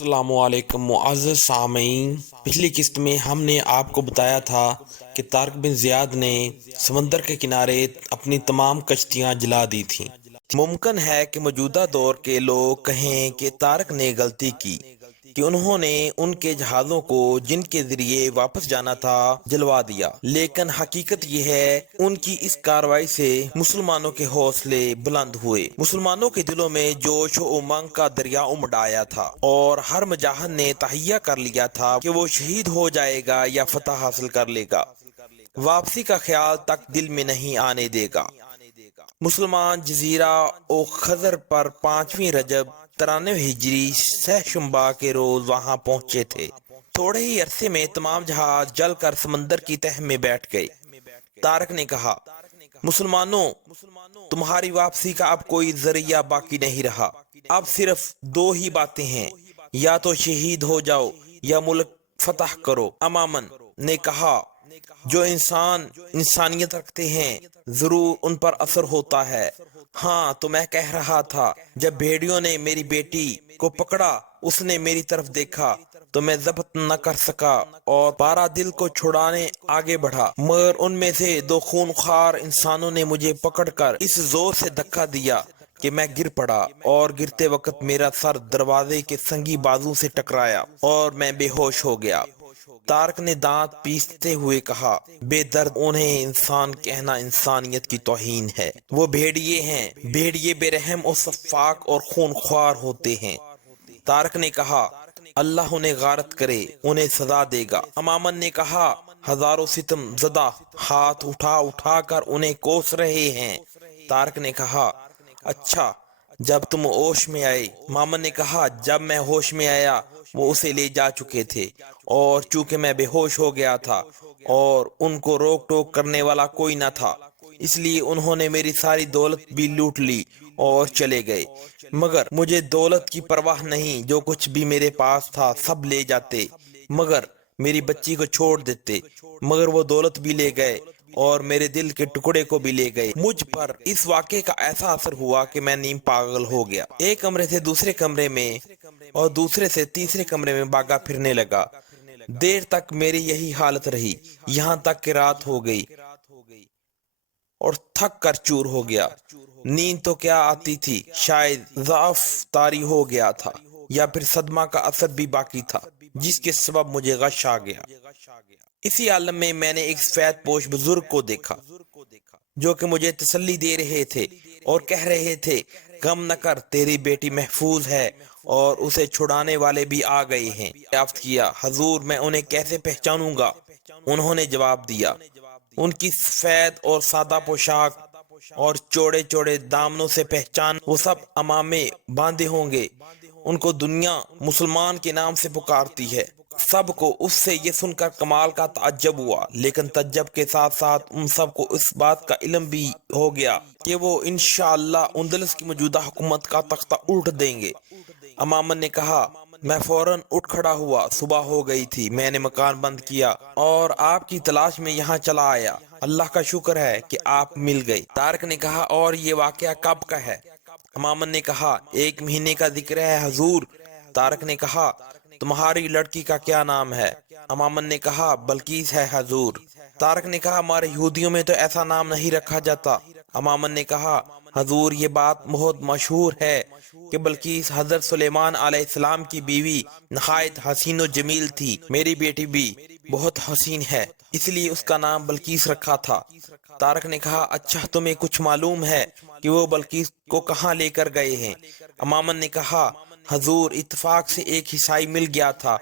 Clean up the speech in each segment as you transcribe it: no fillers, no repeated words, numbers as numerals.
السلام علیکم معزز سامعین، پچھلی قسط میں ہم نے آپ کو بتایا تھا کہ طارق بن زیاد نے سمندر کے کنارے اپنی تمام کشتیاں جلا دی تھیں۔ ممکن ہے کہ موجودہ دور کے لوگ کہیں کہ طارق نے غلطی کی کہ انہوں نے ان کے جہازوں کو جن کے ذریعے واپس جانا تھا جلوا دیا، لیکن حقیقت یہ ہے ان کی اس کارروائی سے مسلمانوں کے حوصلے بلند ہوئے، مسلمانوں کے دلوں میں جوش و امنگ کا دریا امڈ آیا تھا اور ہر مجاہد نے تہیہ کر لیا تھا کہ وہ شہید ہو جائے گا یا فتح حاصل کر لے گا، واپسی کا خیال تک دل میں نہیں آنے دے گا۔ مسلمان جزیرہ او خضر پر 5ویں رجب 93 ہجری سہ شنبہ کے روز وہاں پہنچے تھے۔ تھوڑے ہی عرصے میں تمام جہاز جل کر سمندر کی تہ میں بیٹھ گئے۔ طارق نے کہا، مسلمانوں، تمہاری واپسی کا اب کوئی ذریعہ باقی نہیں رہا، اب صرف دو ہی باتیں ہیں، یا تو شہید ہو جاؤ یا ملک فتح کرو۔ امامن نے کہا، جو انسان انسانیت رکھتے ہیں ضرور ان پر اثر ہوتا ہے۔ ہاں، تو میں کہہ رہا تھا، جب بھیڑیوں نے میری بیٹی کو پکڑا، اس نے میری طرف دیکھا تو میں ضبط نہ کر سکا اور پارا دل کو چھڑانے آگے بڑھا، مگر ان میں سے دو خونخوار انسانوں نے مجھے پکڑ کر اس زور سے دھکا دیا کہ میں گر پڑا، اور گرتے وقت میرا سر دروازے کے سنگی بازو سے ٹکرایا اور میں بے ہوش ہو گیا۔ طارق نے دانت پیستے ہوئے کہا، بے درد انہیں انسان کہنا انسانیت کی توہین ہے، وہ بھیڑیے ہیں، بھیڑیے بے رحم اور سفاک اور خونخوار ہوتے ہیں۔ طارق نے کہا، اللہ انہیں غارت کرے، انہیں سزا دے گا۔ امامن نے کہا، ہزاروں ستم زدہ ہاتھ اٹھا اٹھا کر انہیں کوس رہے ہیں۔ طارق نے کہا، اچھا، جب تم ہوش میں آئے؟ امامن نے کہا، جب میں ہوش میں آیا وہ اسے لے جا چکے تھے، اور چونکہ میں بے ہوش ہو گیا تھا اور ان کو روک ٹوک کرنے والا کوئی نہ تھا، اس لیے انہوں نے میری ساری دولت بھی لوٹ لی اور چلے گئے، مگر مجھے دولت کی پرواہ نہیں، جو کچھ بھی میرے پاس تھا سب لے جاتے، مگر میری بچی کو چھوڑ دیتے، مگر وہ دولت بھی لے گئے اور میرے دل کے ٹکڑے کو بھی لے گئے۔ مجھ پر اس واقعے کا ایسا اثر ہوا کہ میں نیم پاگل ہو گیا، ایک کمرے سے دوسرے کمرے میں اور دوسرے سے تیسرے کمرے میں بھاگا پھرنے لگا۔ دیر تک میری یہی حالت رہی، یہاں تک کہ رات ہو گئی اور تھک کر چور ہو گیا۔ نیند تو کیا آتی تھی، شاید ضعف طاری ہو گیا تھا یا پھر صدمہ کا اثر بھی باقی تھا، جس کے سبب مجھے غش آ گیا۔ اسی عالم میں میں نے ایک سفید پوش بزرگ کو دیکھا جو کہ مجھے تسلی دے رہے تھے اور کہہ رہے تھے، غم نہ کر، تیری بیٹی محفوظ ہے اور اسے چھڑانے والے بھی آ گئے ہیں۔ دریافت کیا، حضور میں انہیں کیسے پہچانوں گا؟ انہوں نے جواب دیا، ان کی سفید اور سادہ پوشاک اور چوڑے چوڑے دامنوں سے پہچان، وہ سب امامے باندھے ہوں گے، ان کو دنیا مسلمان کے نام سے پکارتی ہے۔ سب کو اس سے یہ سن کر کمال کا تعجب ہوا، لیکن تعجب کے ساتھ ساتھ ان سب کو اس بات کا علم بھی ہو گیا کہ وہ انشاءاللہ اندلس کی موجودہ حکومت کا تختہ الٹ دیں گے۔ امامن نے کہا، میں فوراً اٹھ کھڑا ہوا، صبح ہو گئی تھی، میں نے مکان بند کیا اور آپ کی تلاش میں یہاں چلا آیا، اللہ کا شکر ہے کہ آپ مل گئی۔ طارق نے کہا، اور یہ واقعہ کب کا ہے؟ امامن نے کہا، 1 مہینے کا ذکر ہے حضور۔ طارق نے کہا، تمہاری لڑکی کا کیا نام ہے؟ امامن نے کہا، بلقیس ہے حضور۔ طارق نے کہا، ہمارے یہودیوں میں تو ایسا نام نہیں رکھا جاتا۔ امامن نے کہا، حضور یہ بات بہت مشہور ہے کہ بلقیس حضرت سلیمان علیہ السلام کی بیوی نہایت حسین و جمیل تھی، میری بیٹی بھی بہت حسین ہے، اس لیے اس کا نام بلقیس رکھا تھا۔ طارق نے کہا، اچھا، تمہیں کچھ معلوم ہے کہ وہ بلقیس کو کہاں لے کر گئے ہیں؟ امامن نے کہا، حضور اتفاق سے ایک عیسائی مل گیا تھا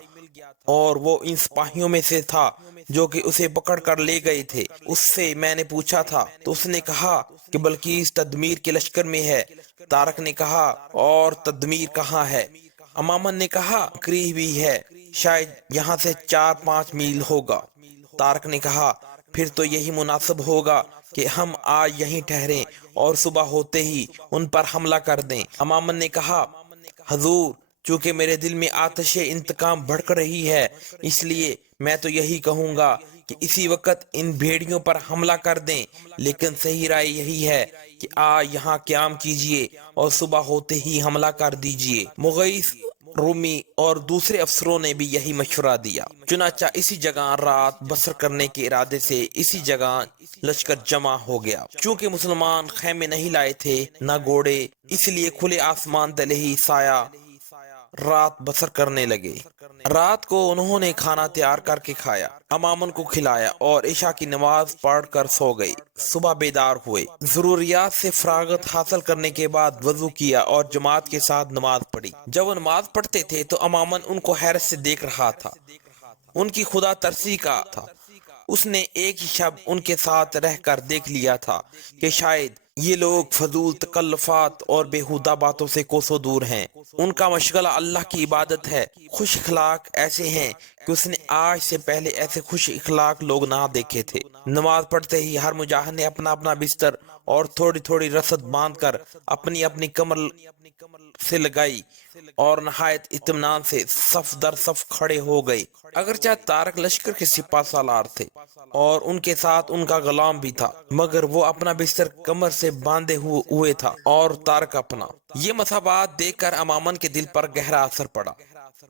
اور وہ ان سپاہیوں میں سے تھا جو کہ اسے پکڑ کر لے گئے تھے، اس سے میں نے پوچھا تھا تو اس نے کہا کہ بلقیس تدمیر کے لشکر میں ہے۔ طارق نے کہا، اور تدمیر کہاں ہے؟ امامن نے کہا، قریب ہی ہے، شاید یہاں سے 4-5 میل ہوگا۔ طارق نے کہا، پھر تو یہی مناسب ہوگا کہ ہم آج یہیں ٹھہریں اور صبح ہوتے ہی ان پر حملہ کر دیں۔ امامن نے کہا، حضور چونکہ میرے دل میں آتش انتقام بھڑک رہی ہے، اس لیے میں تو یہی کہوں گا کہ اسی وقت ان بھیڑیوں پر حملہ کر دیں، لیکن صحیح رائے یہی ہے کہ آج یہاں قیام کیجئے اور صبح ہوتے ہی حملہ کر دیجئے۔ مغیث رومی اور دوسرے افسروں نے بھی یہی مشورہ دیا۔ چنانچہ اسی جگہ رات بسر کرنے کے ارادے سے اسی جگہ لشکر جمع ہو گیا۔ چونکہ مسلمان خیمے نہیں لائے تھے نہ گھوڑے، اس لیے کھلے آسمان تلے ہی سایہ رات بسر کرنے لگے۔ رات کو انہوں نے کھانا تیار کر کے کھایا، امامن کو کھلایا اور عشاء کی نماز پڑھ کر سو گئے۔ صبح بیدار ہوئے، ضروریات سے فراغت حاصل کرنے کے بعد وضو کیا اور جماعت کے ساتھ نماز پڑھی۔ جب وہ نماز پڑھتے تھے تو امامن ان کو حیرت سے دیکھ رہا تھا، ان کی خدا ترسی کا تھا۔ اس نے ایک ہی شب ان کے ساتھ رہ کر دیکھ لیا تھا کہ شاید یہ لوگ فضول تکلفات اور بیہودہ باتوں سے کوسوں دور ہیں۔ ان کا مشغلہ اللہ کی عبادت ہے۔ خوش اخلاق ایسے ہیں کہ اس نے آج سے پہلے ایسے خوش اخلاق لوگ نہ دیکھے تھے۔ نماز پڑھتے ہی ہر مجاہد نے اپنا اپنا بستر اور تھوڑی تھوڑی رسد باندھ کر اپنی اپنی کمر سے لگائی اور نہایت اطمینان سے صف در صف کھڑے ہو گئے۔ اگرچہ طارق لشکر کے سپہ سالار تھے اور ان کے ساتھ ان کا غلام بھی تھا، مگر وہ اپنا بستر کمر سے باندھے ہوئے تھا اور طارق اپنا۔ یہ مسابقات دیکھ کر امامن کے دل پر گہرا اثر پڑا۔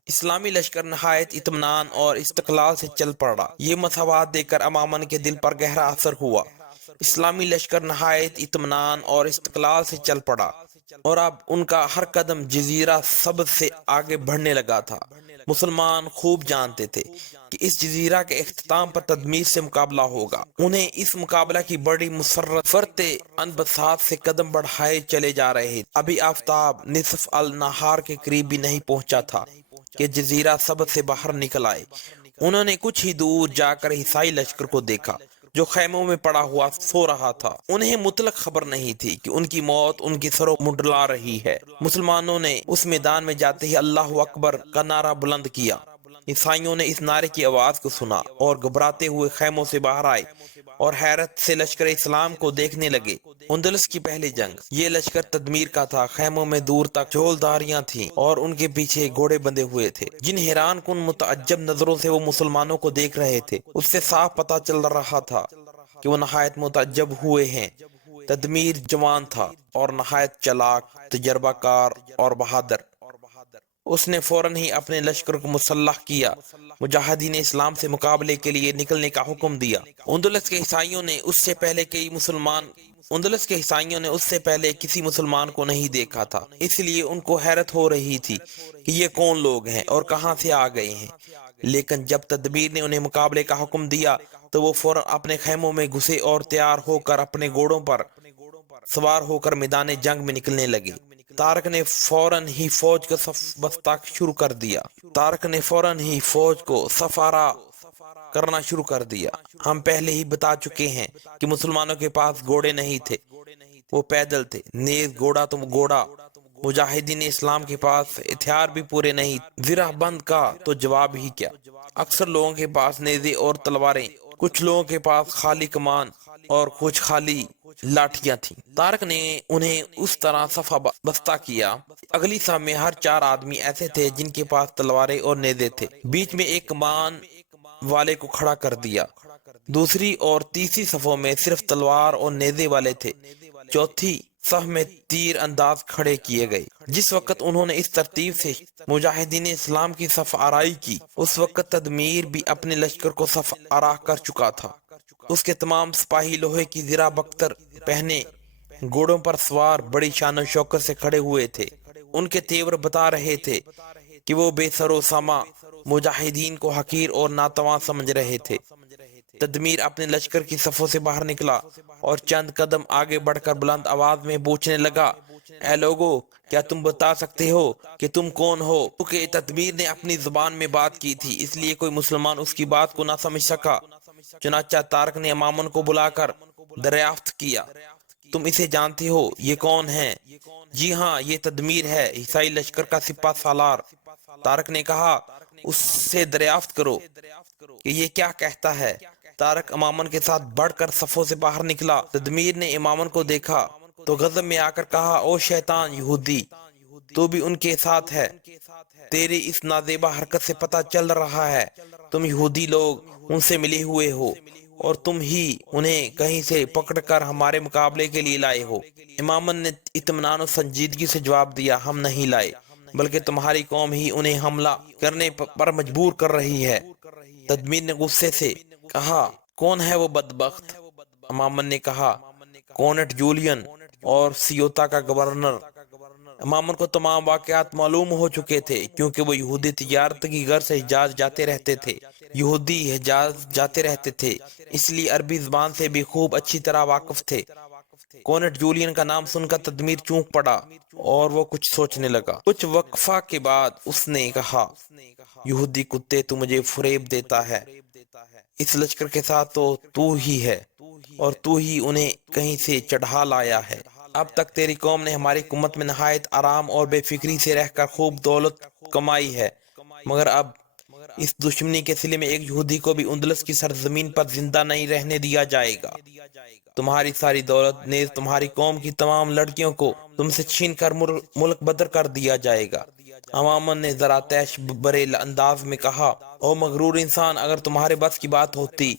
اسلامی لشکر نہایت اطمینان اور استقلال سے چل پڑا۔ یہ مسابقات دیکھ کر امامن کے دل پر گہرا اثر ہوا۔ اسلامی لشکر نہایت اطمینان اور استقلال سے چل پڑا اور اب ان کا ہر قدم جزیرہ سبز سے آگے بڑھنے لگا تھا۔ مسلمان خوب جانتے تھے کہ اس جزیرہ کے اختتام پر تدمیر سے مقابلہ ہوگا۔ انہیں اس مقابلہ کی بڑی مسرت فرتے انبساط سے قدم بڑھائے چلے جا رہے تھے۔ ابھی آفتاب نصف النہار کے قریب بھی نہیں پہنچا تھا کہ جزیرہ سبز سے باہر نکل آئے۔ انہوں نے کچھ ہی دور جا کر عیسائی لشکر کو دیکھا جو خیموں میں پڑا ہوا سو رہا تھا۔ انہیں مطلق خبر نہیں تھی کہ ان کی موت ان کی سروں منڈلا رہی ہے۔ مسلمانوں نے اس میدان میں جاتے ہی اللہ اکبر کا نعرہ بلند کیا۔ عیسائیوں نے اس نعرے کی آواز کو سنا اور گھبراتے ہوئے خیموں سے باہر آئے اور حیرت سے لشکر اسلام کو دیکھنے لگے۔ اندلس کی پہلی جنگ، یہ لشکر تدمیر کا تھا۔ خیموں میں دور تک چولداریاں تھیں اور ان کے پیچھے گھوڑے بندھے ہوئے تھے۔ جن حیران کن متعجب نظروں سے وہ مسلمانوں کو دیکھ رہے تھے، اس سے صاف پتہ چل رہا تھا کہ وہ نہایت متعجب ہوئے ہیں۔ تدمیر جوان تھا اور نہایت چلاک، تجربہ کار اور بہادر۔ اس نے فوراً ہی اپنے لشکر کو مسلح کیا، مجاہدین اسلام سے مقابلے کے لیے نکلنے کا حکم دیا۔ اندلس کے عیسائیوں نے اس سے پہلے کسی مسلمان کو نہیں دیکھا تھا، اس لیے ان کو حیرت ہو رہی تھی کہ یہ کون لوگ ہیں اور کہاں سے آ گئے ہیں۔ لیکن جب تدبیر نے انہیں مقابلے کا حکم دیا تو وہ فوراً اپنے خیموں میں گھسے اور تیار ہو کر اپنے گھوڑوں پر سوار ہو کر میدان جنگ میں نکلنے لگے۔ طارق نے فوراً ہی فوج کو صف بستہ شروع کرنا شروع کر دیا۔ ہم پہلے ہی بتا چکے ہیں کہ مسلمانوں کے پاس گھوڑے نہیں تھے، وہ پیدل تھے۔ نیز گھوڑا تو گھوڑا، مجاہدین اسلام کے پاس ہتھیار بھی پورے نہیں، زرہ بند کا تو جواب ہی کیا۔ اکثر لوگوں کے پاس نیزے اور تلواریں، کچھ لوگوں کے پاس خالی کمان اور کچھ خالی لاٹھیاں تھیں۔ طارق نے انہیں اس طرح صفہ بستہ کیا۔ اگلی صف میں ہر 4 آدمی ایسے تھے جن کے پاس تلواریں اور نیزے تھے۔ بیچ میں ایک کمان والے کو کھڑا کر دیا۔ دوسری اور تیسری صفوں میں صرف تلوار اور نیزے والے تھے۔ چوتھی صف میں تیر انداز کھڑے کیے گئے۔ جس وقت انہوں نے اس ترتیب سے مجاہدین اسلام کی صف آرائی کی، اس وقت تدمیر بھی اپنے لشکر کو صف آرا کر چکا تھا۔ اس کے تمام سپاہی لوہے کی زرہ بختر پہنے گھوڑوں پر سوار بڑی شان و شوکت سے کھڑے ہوئے تھے۔ ان کے تیور بتا رہے تھے کہ وہ بے سر و ساما مجاہدین کو حقیر اور ناتواں سمجھ رہے تھے۔ تدمیر اپنے لشکر کی صفوں سے باہر نکلا اور چند قدم آگے بڑھ کر بلند آواز میں پوچھنے لگا، اے لوگو، کیا تم بتا سکتے ہو کہ تم کون ہو؟ کیونکہ تدمیر نے اپنی زبان میں بات کی تھی، اس لیے کوئی مسلمان اس کی بات کو نہ سمجھ سکا۔ چنانچہ طارق نے امامن کو بلا کر دریافت کیا، تم اسے جانتے ہو؟ یہ کون ہے؟ جی ہاں، یہ تدمیر ہے، عیسائی لشکر کا سپہ سالار۔ طارق نے کہا، اس سے دریافت کرو کہ یہ کیا کہتا ہے۔ طارق امامن کے ساتھ بڑھ کر صفوں سے باہر نکلا۔ تدمیر نے امامن کو دیکھا تو غضب میں آ کر کہا، او شیطان یہودی، تو بھی ان کے ساتھ ہے؟ تیری اس نازیبا حرکت سے پتہ چل رہا ہے تم یہودی لوگ ان سے ملے ہوئے ہو اور تم ہی انہیں کہیں سے پکڑ کر ہمارے مقابلے کے لیے لائے ہو۔ امامن نے اطمینان و سنجیدگی سے جواب دیا، ہم نہیں لائے، بلکہ تمہاری قوم ہی انہیں حملہ کرنے پر مجبور کر رہی ہے۔ تدمیر نے غصے سے کہا، کون ہے وہ بدبخت؟ امامن نے کہا، کونٹ جولین اور سیوتا کا گورنر۔ امامن کو تمام واقعات معلوم ہو چکے تھے، کیونکہ وہ یہودی تجارت کی غرض سے حجاز جاتے رہتے تھے۔ یہودی حجاز جاتے رہتے تھے، اس لیے عربی زبان سے بھی خوب اچھی طرح واقف تھے۔ کونٹ جولین کا نام سن کر تدمیر چونک پڑا اور وہ کچھ سوچنے لگا۔ کچھ وقفہ کے بعد اس نے کہا، یہودی کتے، تو مجھے فریب دیتا ہے۔ اس لشکر کے ساتھ تو ہی ہے اور تو ہی انہیں کہیں سے چڑھا لایا ہے۔ اب تک تیری قوم نے ہماری حکومت میں نہایت آرام اور بے فکری سے رہ کر خوب دولت کمائی ہے، مگر اب اس دشمنی کے صلے میں ایک یہودی کو بھی اندلس کی سرزمین پر زندہ نہیں رہنے دیا جائے گا۔ تمہاری ساری دولت نیز تمہاری قوم کی تمام لڑکیوں کو تم سے چھین کر ملک بدر کر دیا جائے گا۔ امامن نے ذرا طیش برے انداز میں کہا، او مغرور انسان، اگر تمہارے بس کی بات ہوتی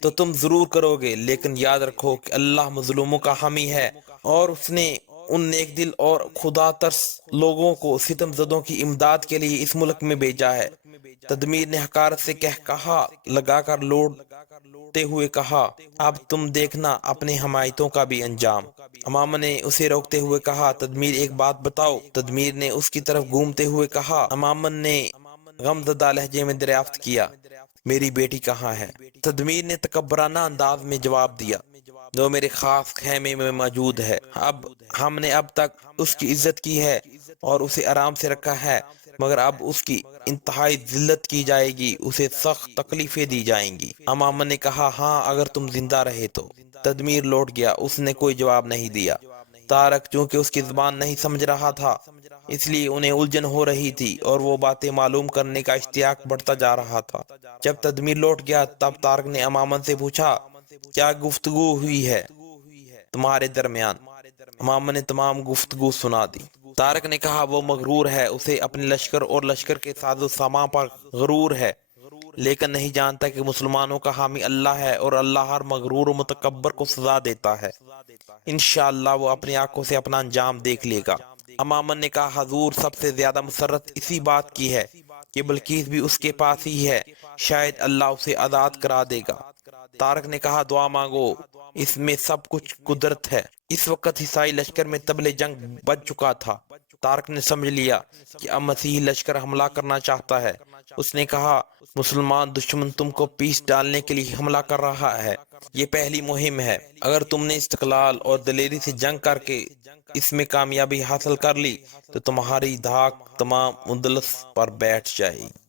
تو تم ضرور کرو گے، لیکن یاد رکھو کہ اللہ مظلوموں کا حامی ہے، اور اس نے ان نیک دل اور خدا ترس لوگوں کو ستم زدوں کی امداد کے لیے اس ملک میں بھیجا ہے۔ تدمیر نے حقارت سے کہا لگا کر لوٹتے ہوئے کہا، اب تم دیکھنا اپنے حمایتوں کا بھی انجام۔ امام نے اسے روکتے ہوئے کہا، تدمیر ایک بات بتاؤ۔ تدمیر نے اس کی طرف گھومتے ہوئے کہا۔ امام نے غمزدہ لہجے میں دریافت کیا، میری بیٹی کہاں ہے؟ تدمیر نے تکبرانہ انداز میں جواب دیا، جو میرے خاص خیمے میں موجود ہے۔ ہم نے اب تک اس کی عزت کی ہے اور اسے آرام سے رکھا ہے، مگر اب اس کی انتہائی ذلت کی جائے گی، اسے سخت تکلیفیں دی جائیں گی۔ امام نے کہا، ہاں اگر تم زندہ رہے تو۔ تدمیر لوٹ گیا، اس نے کوئی جواب نہیں دیا۔ طارق چونکہ اس کی زبان نہیں سمجھ رہا تھا، اس لیے انہیں الجھن ہو رہی تھی اور وہ باتیں معلوم کرنے کا اشتیاق بڑھتا جا رہا تھا۔ جب تدمیر لوٹ گیا تب طارق نے امامن سے پوچھا، کیا گفتگو ہوئی ہے تمہارے درمیان؟ امامن نے تمام گفتگو سنا دی۔ طارق نے کہا، وہ مغرور ہے، اسے اپنے لشکر اور لشکر کے ساز و سامان پر غرور ہے، لیکن نہیں جانتا کہ مسلمانوں کا حامی اللہ ہے اور اللہ ہر مغرور و متکبر کو سزا دیتا ہے۔ انشاءاللہ وہ اپنی آنکھوں سے اپنا انجام دیکھ لے گا۔ امامن نے کہا، حضور سب سے زیادہ مسرت اسی بات کی ہے کہ بلقیس بھی اس کے پاس ہی ہے، شاید اللہ اسے آزاد کرا دے گا۔ طارق نے کہا، دعا مانگو، اس میں سب کچھ قدرت ہے۔ اس وقت عیسائی لشکر میں طبل جنگ بج چکا تھا۔ طارق نے سمجھ لیا کہ اب مسیحی لشکر حملہ کرنا چاہتا ہے۔ اس نے کہا، مسلمان دشمن تم کو پیس ڈالنے کے لیے حملہ کر رہا ہے، یہ پہلی مہم ہے۔ اگر تم نے استقلال اور دلیری سے جنگ کر کے اس میں کامیابی حاصل کر لی تو تمہاری دھاک تمام اندلس پر بیٹھ جائے گی۔